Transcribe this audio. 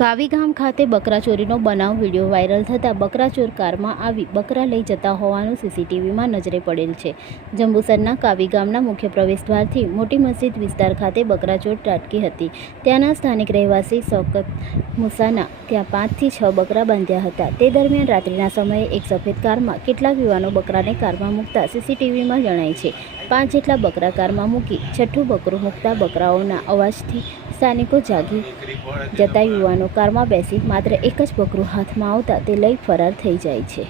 કાવીગામ ખાતે બકરા ચોરીનો બનાવ વીડિયો વાયરલ થતાં બકરાચોર કારમાં આવી બકરા લઈ જતા હોવાનું સીસીટીવીમાં નજરે પડેલ છે. જંબુસરના કાવીગામના મુખ્ય પ્રવેશદ્વારથી મોટી મસ્જિદ વિસ્તાર ખાતે બકરાચોર ત્રાટકી હતી. ત્યાંના સ્થાનિક રહેવાસી શોકત મુસાના ત્યાં પાંચથી છ બકરા બાંધ્યા હતા. તે દરમિયાન રાત્રિના સમયે એક સફેદ કારમાં કેટલાક યુવાનો બકરાને કારમાં મૂકતા સીસીટીવીમાં જણાય છે. પાંચ જેટલા બકરા કારમાં મૂકી છઠ્ઠું બકરું મૂકતા બકરાઓના અવાજથી સ્થાનિકો જાગી. જતા યુવાનો કારમાં બેસી માત્ર એક જ બકરું હાથમાં આવતા તે લઈ ફરાર થઈ જાય છે.